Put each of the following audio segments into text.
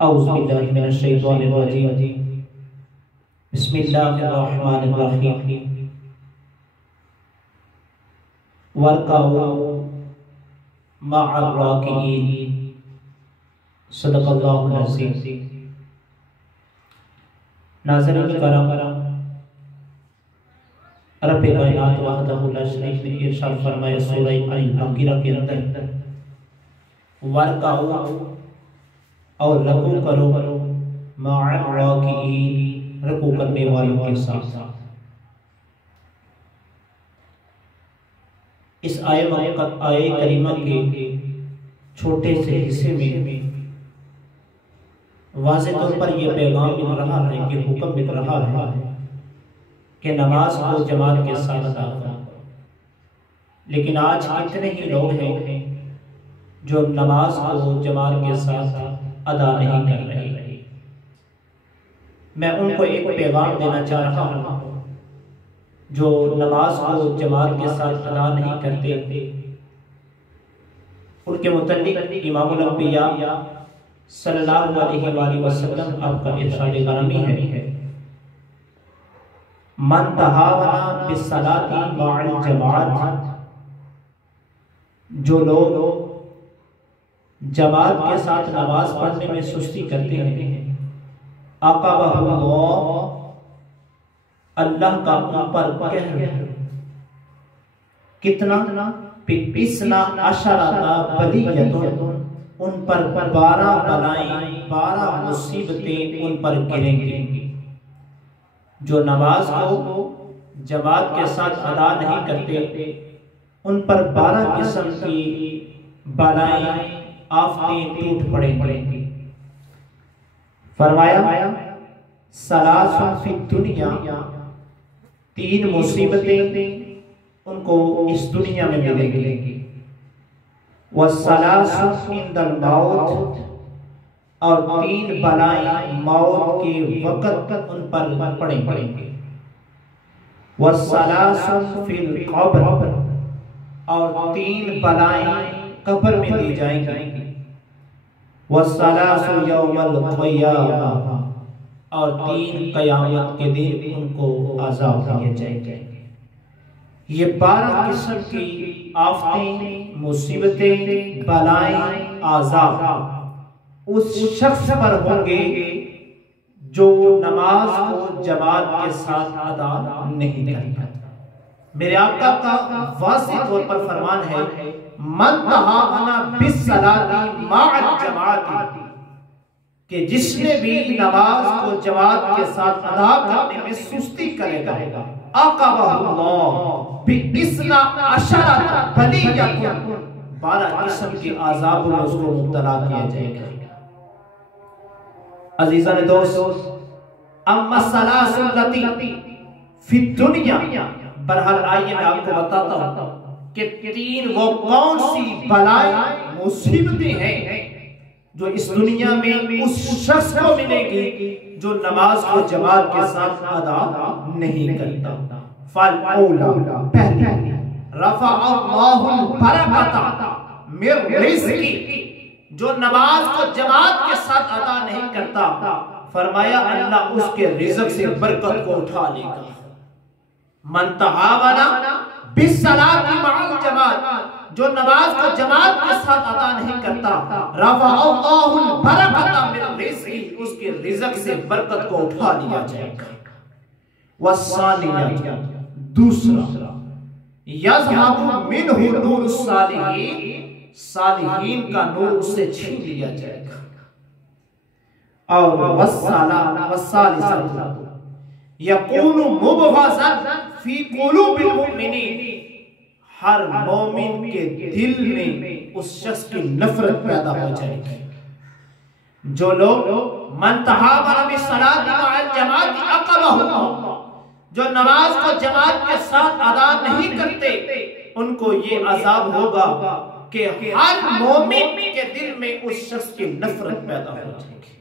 اعوذ باللہ من الشیطان الرجیم بسم اللہ الرحمن الرحیم وارکعوا مع الراکعین صدق اللہ العظیم۔ ناظرین کرام، رب کائنات وحدہ لا شریک نے ارشاد فرمایا سورہ البقرہ کے اندر وارکعوا اور رکوع کرو مع الراکعین، رکوع کرنے والوں کے ساتھ۔ اس آیہ کریمہ کے چھوٹے سے حصے میں واضح طور پر یہ پیغام مل رہا ہے، یہ حکم مل رہا ہے کہ نماز کو جماعت کے ساتھ ادا کرو۔ لیکن آج کتنے ہی لوگ ہیں جو نماز کو جماعت کے ساتھ ادا نہیں کر رہے۔ میں ان کو ایک پیغام دینا چاہ رہا ہوں جو نماز کو جماعت کے ساتھ ادا نہیں کرتے، ان کے متعلق امام الانبیاء صلی اللہ علیہ وآلہ وسلم آپ کا ارشاد گرامی ہے، من تہاون بالصلاۃ مع الجماعۃ، جو لوگ جماعت کے ساتھ نماز پڑھنے میں سستی کرتے ہیں، عاقبہ اللہ کا ان پر قہر کتنا بِإِثْنَا عَشَرَةَ بَلِيَّةٌ، ان پر 12 بلائیں، 12 مصیبتیں ان پر گریں گی۔ جو نماز کو جماعت کے ساتھ ادا نہیں کرتے ان پر 12 قسم کی بلائیں، آفتیں ٹوٹ پڑیں گی۔ فرمایا ثلاث فی الدنیا، 3 مصیبتیں ان کو اس دنیا میں ملیں گی، والثلاث عند الموت، اور 3 بلائیں موت کے وقت ان پر پڑیں گی، والثلاث فی القبر، اور 3 بلائیں قبر میں دی جائیں گی، والثلاث یوم القیامہ، اور 3 قیامت کے دن ان کو عذاب دیے جائیں گے۔ یہ 12 قسم کی آفتیں، مصیبتیں، بلائیں، عذاب اس شخص پر ہوں گے جو نماز کو جماعت کے ساتھ ادا نہیں کرتا۔ میرے آقا کا واضح طور پر فرمان ہے، من تہاون بالصلاۃ مع الجماعۃ، کہ جس نے بھی نماز کو جماعت کے ساتھ ادا کرنے میں سستی کرے گا، عاقبہ اللہ بِإِثْنَا عَشَرَةَ بَلِيَّةٌ، 12 قسم کے عذاب میں اس کو مبتلا کیا جائے گا۔ عزیزان دوست، اما الثلاث التي فی الدنیا، بہرحال آئیے میں آپ کو بتاتا ہوں کہ 3 وہ کون سی بلائیں، مصیبتیں ہیں جو اس دنیا میں اس شخص کو ملے گی جو نماز کو جماعت کے ساتھ ادا نہیں کرتا۔ فَالْأَوْلَى، پہلی، رَفَعَ اللَّهُ الْبَرَكَةَ مِنْ رِزْقِهِ، جو نماز کو جماعت کے ساتھ ادا نہیں کرتا، فرمایا اللہ اس کے رزق سے برکت کو اٹھا لے گا۔ من تہاون بالصلاۃ مع الجماعۃ، جو نماز کو جماعت کے ساتھ ادا نہیں کرتا، رفع اللہ البرکۃ من رزقہ، اس کے رزق سے برکت کو اٹھا لیا جائے گا۔ والثانیہ، دوسرا، یذہب منہ نور الصالحین، صالحین کا نور اس سے چھین لیا جائے گا۔ اور والثالثہ، یکون مبغضا فی قلوب المؤمنین، ہر مومن کے دل میں اس شخص کی نفرت پیدا ہو جائے گی۔ جو لوگ من تہاون بالصلاۃ مع الجماعۃ عاقبہ، جو نماز کو جماعت کے ساتھ ادا نہیں کرتے، ان کو یہ عذاب ہوگا کہ ہر مومن کے دل میں اس شخص کی نفرت پیدا ہو جائے گی۔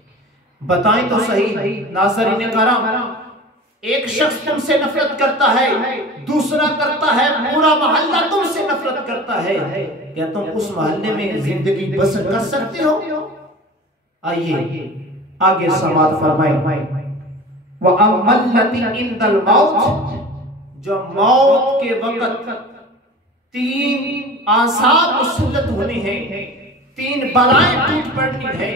بتائیں تو صحیح ناظرین کرام، ایک شخص تم سے نفرت کرتا ہے، دوسرا کرتا ہے، پورا محلہ تم سے نفرت کرتا ہے، کیا تم اس محلے میں زندگی بسر کر سکتے ہو؟ آئیے آگے سماعت فرمائیں وَأَمَّا الَّتِي عِنْدَ الْمَوْتِ جو موت کے وقت تین عذاب مسلط ہونے ہیں، تین بلائیں ٹوٹ پڑنی ہیں،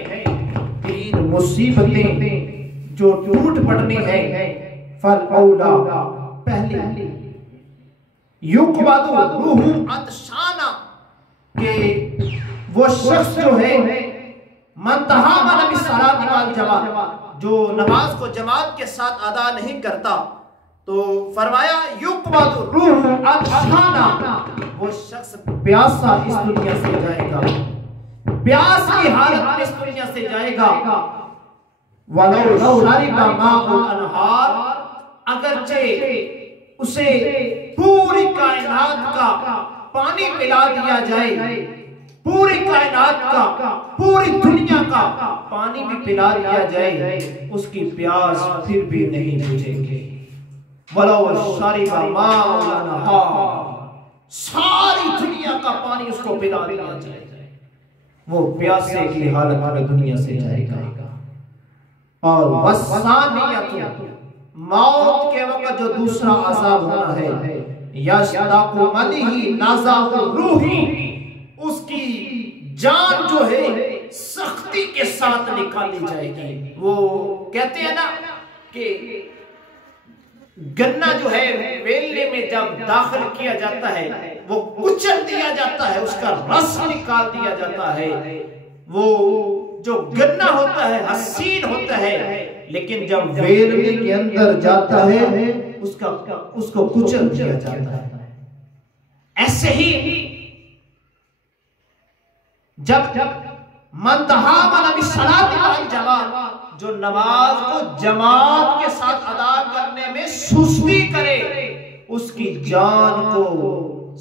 تین مصیبتیں جو ٹوٹ پڑنی ہیں، فَالْأَوْلَى پہلی یُقْبَضُ رُوحُ عَطْشَانًا کہ وہ شخص جو ہے من تہامل بالصلاۃ والجماعۃ جو نماز کو جماعت کے ساتھ ادا نہیں کرتا، تو فرمایا یقبض روح عطشانا وہ شخص پیاسا اس دنیا سے جائے گا، پیاس کی حالت میں اس دنیا سے جائے گا، ولو شرب ماء الانہار اگرچہ اسے پوری کائنات کا پانی پلا دیا جائے، پوری کائنات کا پوری دنیا کا پانی بھی پلا دیا جائے، اس کی پیاس پھر بھی نہیں بجھے گی، ولو شرب ماء الانہار ساری دنیا کا پانی اس کو پلا دیا جائے وہ پیاسے کی حالت میں دنیا سے جائے گا۔ اور وَالثَّانِيَةُ موت کے وقت جو دوسرا عذاب ہونا ہے، یشتاق علیہ نزع الروح اس کی جان جو ہے سختی کے ساتھ نکالی جائے گی۔ وہ کہتے ہیں نا کہ گنا جو ہے ویلے میں جب داخل کیا جاتا ہے وہ کچل دیا جاتا ہے، اس کا رس نکال دیا جاتا ہے، وہ جو گنا ہوتا ہے حسین ہوتا ہے، لیکن جب ویلے کے اندر جاتا ہے اس کو کچل دیا جاتا ہے۔ ایسے ہی جب من تہامل بالصلاۃ والجماعۃ جو نماز کو جماعت کے ساتھ ادا کرنے میں سستی کرے، اس کی جان کو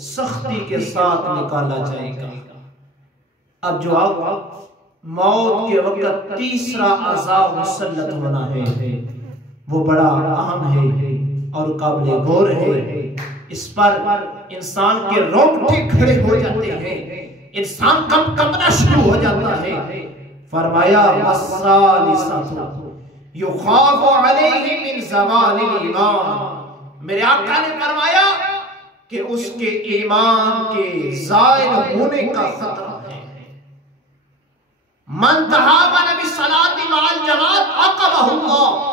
سختی کے ساتھ نکالا جائے گا۔ اب جو موت کے وقت تیسرا عذاب مسلط ہونا ہے وہ بڑا اہم ہے اور قابل غور ہے، اس پر انسان کے رونگٹے کھڑے ہو جاتے ہیں، انسان کمپنا شروع ہو جاتا ہے۔ فرمایا والثالثۃ یخاف علیہ من زوال الایمان، میرے آقا نے فرمایا کہ اس کے ایمان کے زائل ہونے کا خطرہ ہے۔ من تہامل بالصلاۃ والجماعۃ عاقبہ اللہ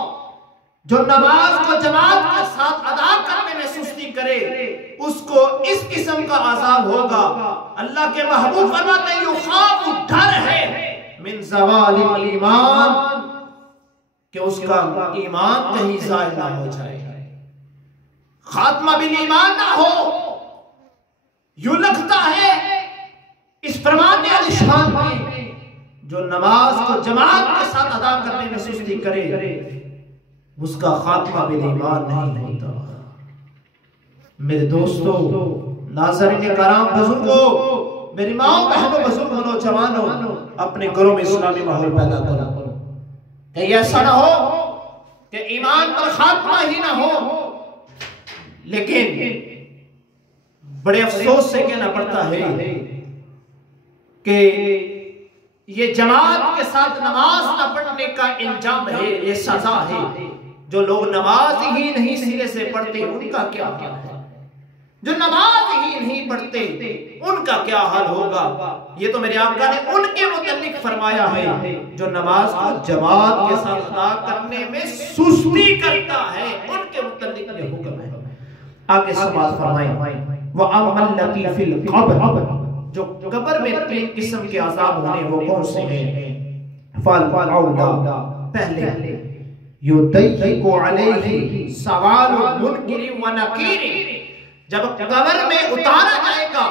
جو نماز کو جماعت کے ساتھ ادا کرنے میں سستی کرے اس کو اس قسم کا عذاب ہوگا۔ اللہ کے محبوب فرماتے ہیں یخاف ڈر ہے من زوال الایمان کہ اس کا ایمان کہیں ضائع نہ ہو جائے، خاتمہ بالایمان نہ ہو۔ یوں لگتا ہے اس فرمان علی شان میں جو نماز کو جماعت کے ساتھ ادا کرنے میں سستی کرے اس کا خاتمہ بالایمان نہیں ہوتا۔ میرے دوستو، ناظرین کرام، بزرگوں، میری ماں بہنوں، بزرگوں، نوجوانوں، اپنے گھروں میں اسلامی ماحول پیدا کرو۔ کہیں ایسا نہ ہو کہ ایمان پر خاتمہ ہی نہ ہو، لیکن بڑے افسوس سے کہنا پڑتا ہے کہ یہ جماعت کے ساتھ نماز نہ پڑھنے کا انجام ہے، یہ سزا ہے۔ جو لوگ نماز ہی نہیں سرے سے پڑھتے ان کا کیا حال ہے، جو نماز ہی نہیں پڑھتے ان کا کیا حال ہوگا۔ یہ تو میرے آقا نے ان کے متعلق فرمایا ہے جو نماز کو جماعت کے ساتھ ادا کرنے میں سستی کرتا ہے، ان کے متعلق یہ حکم ہے۔ آگے سماعت فرمائیں وَأَمَّا الَّتِي فِي الْقَبْرِ جو قبر میں تین قسم کے عذاب ہونے وہ کون سے ہیں؟ فَالْأَوْلَى پہلے یُضَيِّقُ عَلَيْهِ سَوَالُ مُنْکِرٍ وَنَکِیرٍ جب قبر میں اتارا جائے گا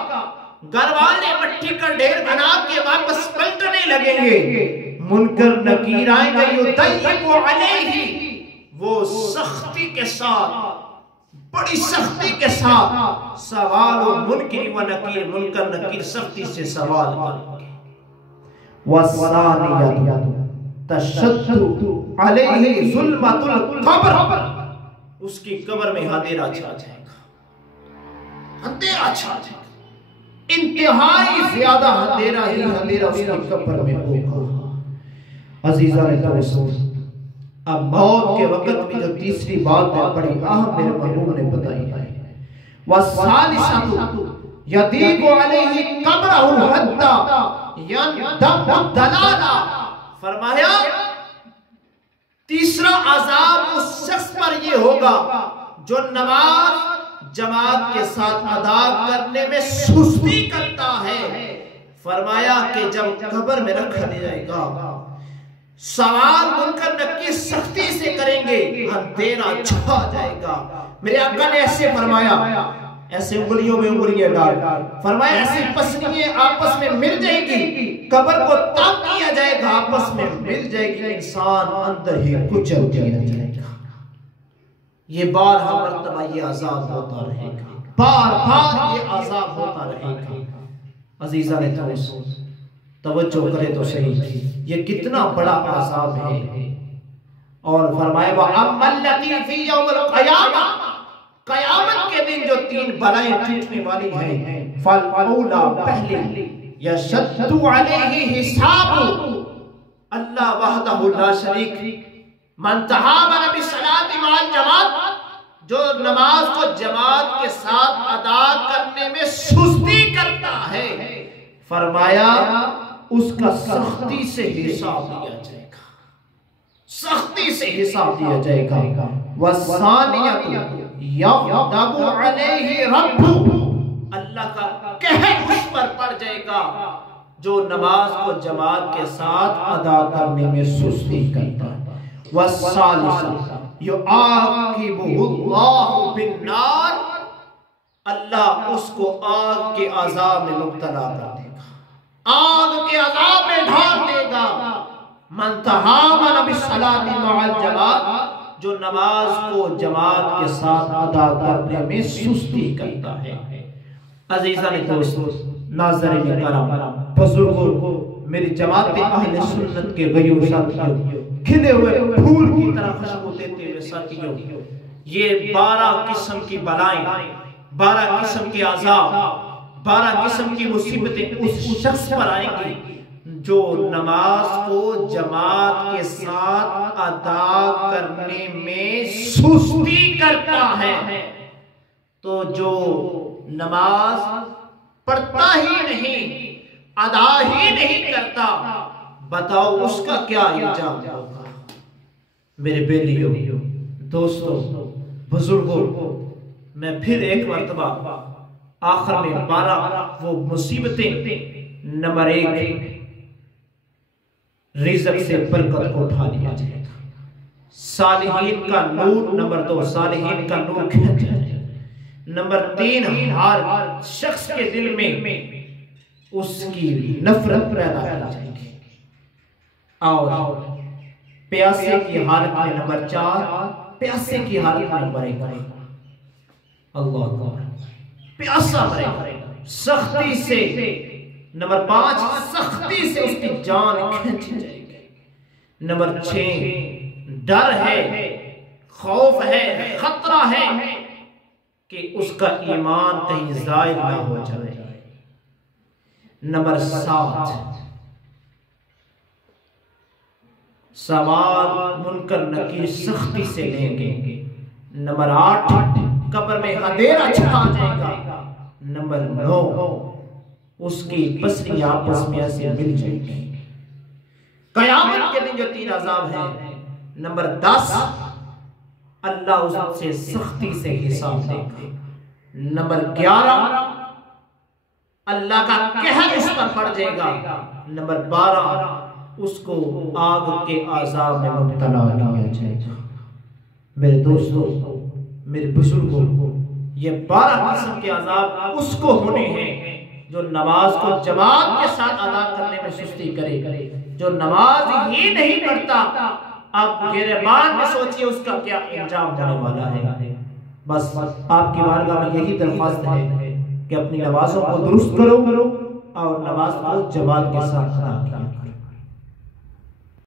گھر والے مٹی کا ڈھیر بنا کے واپس پلٹنے لگیں گے، منکر نکیر آئیں گے، یُضَيِّقُ عَلَيْهِ وہ سختی کے ساتھ، بڑی سختی کے ساتھ سوال و منکر و نکیر، منکر نکیر سختی سے سوال کریں گے۔ وَالثَّانِيَةُ تَشَدُّ عَلَيْهِ ظُلْمَةُ الْقَبْرِ اس کی قبر میں اندھیرا چھا جائے گا، اندھیرا چھا جائے گا، انتہائی زیادہ اندھیرا ہی اندھیرا اس کی قبر میں ہوگا۔ عزیزان دوست، اب موت کے وقت میں جو تیسری بات ہے بڑی اہم میرے محبوب نے بتائی ہے، وَالثَّالِثَةُ يَضِيقُ عَلَيْهِ قَبْرَهُ حَتَّى يَنْدَمُ الدَّلَالَ، فرمایا تیسرا عذاب اس شخص پر یہ ہوگا جو نماز جماعت کے ساتھ ادا کرنے میں سستی کرتا ہے۔ فرمایا کہ جب قبر میں رکھا دیا جائے گا، سوال منکر نکیر سختی سے کریں گے، اندھیرا چھا جائے گا۔ میرے آقا نے ایسے فرمایا، ایسے انگلیوں میں انگلیاں ڈال، فرمایا ایسے پسلیاں آپس میں مل جائے گی، قبر کو تاب کیا جائے گا، آپس میں مل جائے گی، انسان اندر ہی کچل دیا جائے گا۔ یہ بار ہر مرتبہ یہ عذاب ہوتا رہے گا، بار بار یہ عذاب ہوتا رہے گا۔ عزیزان دوست توجہ کرے تو صحیح، یہ کتنا بڑا عذاب ہے۔ اور فرمایا وَأَمَّا الَّتِي فِي يَوْمِ الْقِيَامَةِ، قیامت کے دن جو تین بلائیں ٹوٹنے والی ہیں، فَالْأَوْلَى پہلے، يَشَدُّ عَلَيْهِ حِسَابُ، اللہ وحدہ لا شریک، من تہاون بِصَلَاةِ مَعَ الْجَمَاعَةِ، جو نماز کو جماعت کے ساتھ ادا کرنے میں سستی کرتا ہے، فرمایا اس کا سختی سے حساب دیا جائے گا، سختی سے حساب دیا جائے گا۔ وَالثَّانِيَةُ يَغْضَبُ عَلَيْهِ رَبُّهُ، اللہ کا قہر اس پر پڑ جائے گا جو نماز کو جماعت کے ساتھ ادا کرنے میں سستی کرتا ہے۔ وَالثَّالِثَةُ يُعَاقِبُهُ اللَّهُ بِالنَّارِ، اللہ اس کو آگ کے عذاب میں مبتلا کر دے گا، آگ کے عذاب میں ڈھال دے گا۔ من تہاون بالصلاۃ مع الجماعۃ، جو نماز کو جماعت کے ساتھ ادا کرنے میں سستی کرتا ہے۔ عزیزان دوست، ناظرین کرام، بزرگوں، میری جماعت اہل سنت کے غیور ساتھیوں، کھلے ہوئے پھول کی طرح خوشبو دیتے ہوئے ساتھیوں، یہ 12 قسم کی بلائیں، 12 قسم کے عذاب، 12 قسم کی مصیبتیں اس شخص پر آئیں گی جو نماز کو جماعت کے ساتھ ادا کرنے میں سستی کرتا ہے۔ تو جو نماز پڑھتا ہی نہیں، ادا ہی نہیں کرتا، بتاؤ اس کا کیا انجام ہوگا۔ میرے بیلیوں، دوستوں، بزرگوں، میں پھر ایک مرتبہ آخر میں 12 وہ مصیبتیں، نمبر 1 رزق سے برکت کو اٹھا لیا جائے گا، صالحین کا نور، نمبر 2 صالحین کا نور کھینچا جائے گا، نمبر 3 ہر شخص کے دل میں اس کی نفرت پیدا کی جائے گی، اور پیاسے کی حالت میں نمبر 4 پیاسے کی حالت میں مرے گا، اللہ اکبر، پیاسا مرے گا سختی سے، نمبر 5 سختی سے اس کی جان کھینچی جائے گی، نمبر 6 ڈر ہے، خوف ہے، خطرہ ہے کہ اس کا ایمان کہیں زائل نہ ہو جائے، نمبر 7 سوال منکر نکیر سختی سے لیں گے، نمبر 8 قبر میں اندھیرا چھا جائے گا، نمبر 9 اس کی پسلی آپس میں ایسے مل جائے گی۔ قیامت کے دن جو 3 عذاب ہیں، نمبر 10 اللہ اس سے سختی سے حساب دے گا، نمبر 11 اللہ کا قہر اس پر پڑ جائے گا، نمبر 12 اس کو آگ کے عذاب میں مبتلا کیا جائے گا۔ میرے دوستو، میرے بزرگوں، یہ 12 قسم کے عذاب اس کو ہونے ہیں جو نماز کو جماعت کے ساتھ ادا کرنے میں سستی کرے، جو نماز ہی نہیں پڑھتا، آپ گریبان میں سوچئے اس کا کیا انجام ہونے والا ہے۔ بس آپ کی بارگاہ میں یہی درخواست ہے کہ اپنی نمازوں کو درست کرو اور نماز کو جماعت کے ساتھ ادا کیا۔